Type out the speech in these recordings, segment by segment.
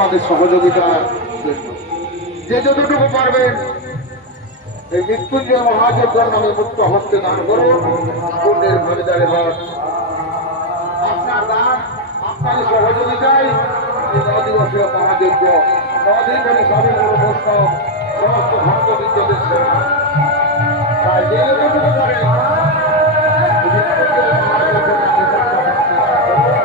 আপনাদের সহযোগিতা যে যতটুকু পারবেন এই মৃত্যুঞ্জয় মহাযজ্ঞের নামে মুক্ত হস্তে দান করুন, পুণ্যের ভাগিদারি হন। আপনার দান, আপনার সহযোগিতায় এই 9 দিবসীয় মহাযজ্ঞ 9 দিন ধরে সবে বৈষ্ণব সমস্ত ভক্তবৃন্দদের সেবা। তাই যে যতটুকু পারেন মৃত্যুঞ্জয় মহাযজ্ঞের নামে মুক্ত হস্তে দান করুন।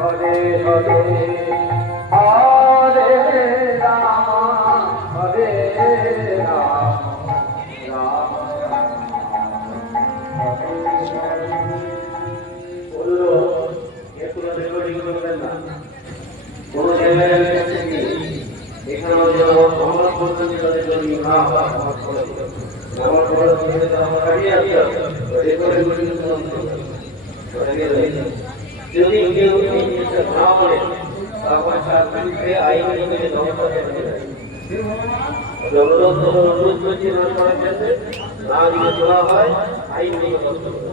Hare Hare Hare Rama Hare Rama Rama যদি কেউ না বলে তখন শাস্ত্রীকে আইন নিয়ে অনুরোধ করছি করার জন্য না দিয়ে দেওয়া হয় আইন নিয়ে অন্তরে